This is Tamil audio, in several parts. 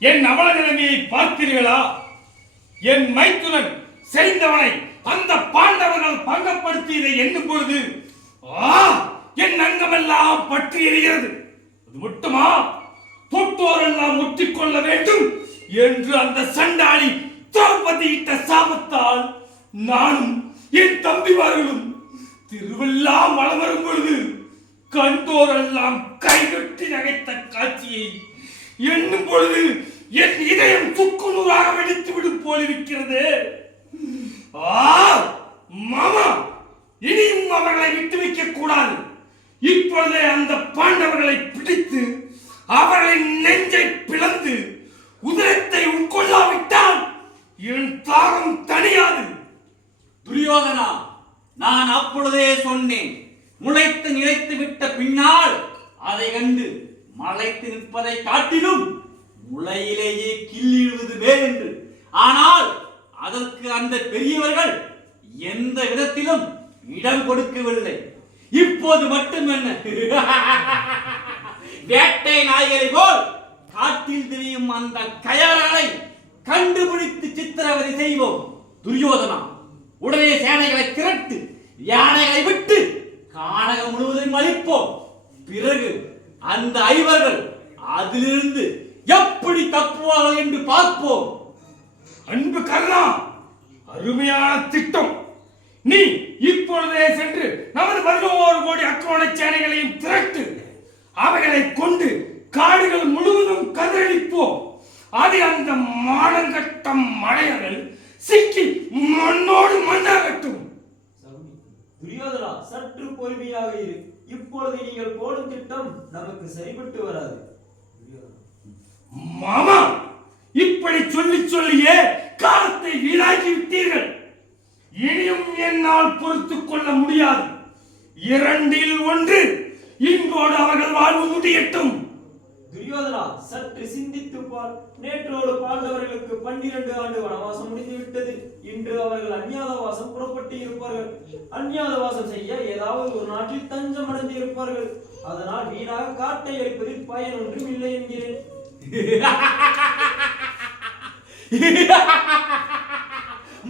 என் அவல நிலைமையை பார்த்தீர்களா? என் மைத்துனன் செய்தவனை அந்த பாண்டவர்கள் பங்கப்படுத்தியதை எண்ணும் பொழுது என் அங்கமெல்லாம் பற்றி எரிகிறது. அது மட்டுமா, தொட்டோரெல்லாம் முற்றிக்கொள்ள வேண்டும் என்று அந்த சண்டாளி திரௌபதி இட்ட சாபத்தால் நானும் என் தம்பிமார்களும் திருவெல்லாம் வளம் வரும் பொழுது கண்டோரெல்லாம் கைகட்டி நகைத்த காட்சியை எண்ணும் பொழுது என் இதயம் சுக்குநூறாக வெடித்து விடும் போல் இருக்கிறது. மாமா, இனியும் அவர்களை விட்டு வைக்க கூடாது. இப்பொழுதே அந்த பாண்டவர்களை பிடித்து அவர்களின் நெஞ்சை பிளந்து உதிரத்தை உட்கொள்ளாவிட்டால் என் தாகம் தனியாது. துரியோதனா, நான் அப்பொழுதே சொன்னேன், முளைத்து நிலைத்து விட்ட பின்னால் அதை கண்டு மலைத்து நிற்பதை காட்டிலும் முளையிலேயே கிள்ளிடுவது மேல் என்று. ஆனால் அதற்கு அந்த பெரியவர்கள் எந்த விதத்திலும் இடம் கொடுக்கவில்லை. இப்போது மட்டும் என்ன, வேட்டை நாய்களை போல் காட்டில் திரியும் அந்த கயவர்களை கண்டுபிடித்து சித்திரவதை செய்வோம். துரியோதனா, உடனே சேனைகளை திரட்டு, யானைகளை விட்டு கானகம் முழுவதும் அழிப்போம். பிறகு அந்த ஐவர்கள் அதிலிருந்து எப்படி தப்புவார்கள் என்று பார்ப்போம். அன்பு கர்ணா, அருமையான திட்டம். நீ இப்பொழுதே சென்று நமது 11 கோடி அக்ரோண சேனைகளையும் திரட்டு. அவைகளை கொண்டு காடுகள் முழுவதும் கதறடிப்போம். அது அந்த மானங்கட்டம் மடையர்கள் சிக்கி மண்ணோடு மண்ணாகட்டும். துரியோதனா, சற்று பொறுமையாக இரு. இப்பொழுது நீங்கள் போடும் திட்டம் நமக்கு சரிபட்டு வராது. மாமா, இப்படி சொல்லி சொல்லியே காலத்தை வீணாக்கி விட்டீர்கள். இனியும் என்னால் பொறுத்துக் கொள்ள முடியாது. 2இல் 1 இன்றோடு அவர்கள் வாழ்வு முடியட்டும். துரியோதனா, சற்று சிந்தித்து பார். நேற்றோடு பாண்டவர்களுக்கு 12 ஆண்டு வனவாசம் முடிந்துவிட்டது. இன்று அவர்கள் அஞ்ஞாதவாசம் புறப்பட்டு இருப்பார்கள். அஞ்ஞாதவாசம் செய்ய ஏதாவது ஒரு நாட்டில் தஞ்சம் அடைந்து இருப்பார்கள். அதனால் வீணாக காட்டை அழிப்பதில் பயன் ஒன்றும் இல்லை என்கிறேன்.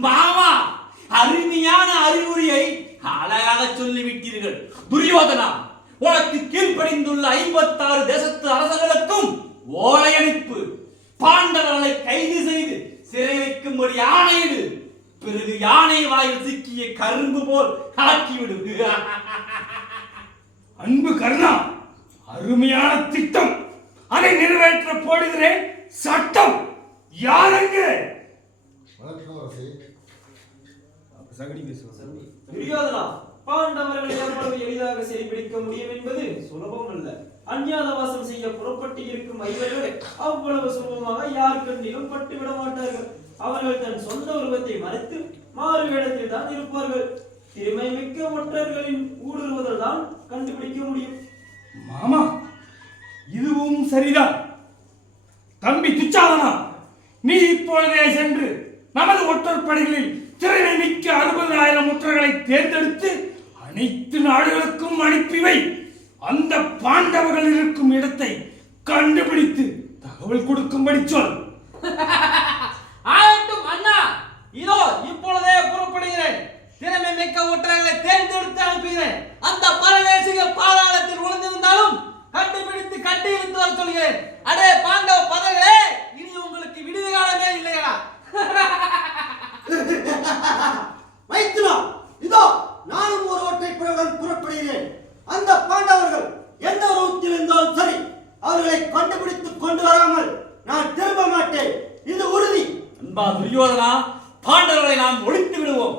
மாமா, அருமையான அறிவுரையை அழகாக சொல்லிவிட்டீர்கள். துரியோதனா, உனக்கு கீழ்ப்படிந்துள்ள 56 தேசத்து அரசர்களுக்கும் ஓலை அனுப்பு. பாண்டவர்களை கைது செய்து சிறை வைக்கும்படி ஆணையிடு. பிறகு யானை வாயில் சிக்கிய கரும்பு போல் ஆக்கிவிடு. அன்பு கர்ணா, அருமையான திட்டம். அதை நிறைவேற்ற போடுகிறேன். சட்டம் யாருங்க? துரியோதனா, பாண்டவர்களை எவ்வளவு எளிதாக சிறைபிடிக்க முடியும் என்பது சுலபம் அல்ல. அஞ்ஞாதவாசம் செய்ய புறப்பட்டு இருக்கும் ஐவர்களை அவ்வளவு சுலபமாக யார் கண்ணிலும் பட்டுவிட மாட்டார்கள். அவர்கள் தன் சொந்த உருவத்தை மறைத்து மாறு வேடத்தில் தான் இருப்பார்கள். திறமை மிக்க ஒற்றர்களின் ஊடுருவதில் தான் கண்டுபிடிக்க முடியும். மாமா, இதுவும் சரிதான். தம்பி துச்சாதனா, நீ இப்பொழுதே சென்று நமது ஒற்றர் படைகளில் திறமை மிக்க 60,000 ஒற்றர்களை தேர்ந்தெடுத்து அனைத்து நாடுகளுக்கும் அனுப்பி வை. அந்த பாண்டவர்கள் இருக்கும் இடத்தை கண்டுபிடித்து தகவல் கொடுக்கும்படி சொல். ஆகட்டும் அண்ணா, இதோ இப்பொழுதே புறப்படுகிறேன். திறமை மிக்க ஒற்றர்களை தேர்ந்தெடுத்து அனுப்புகிறேன். அந்த பரதேசிக பாதாளத்தில் விழுந்திருந்தாலும் கண்டுபிடித்து கட்டி இழுத்து வர சொல்கிறேன். அடே பாண்டவ பதர்களே, இனி உங்களுக்கு விடுதி காலமே இல்லையா? மைத்துனா, இதோ நானும் ஒரு ஒற்றைப்படையுடன் புறப்படுகிறேன். அந்த பாண்டவர்கள் எந்த ரூபத்தில் இருந்தாலும் சரி, அவர்களை கண்டுபிடித்து கொண்டு வராமல் நான் திரும்ப மாட்டேன். இது உறுதி. அன்பா துரியோதனா, பாண்டவர்களை நாம் ஒழித்து விடுவோம்.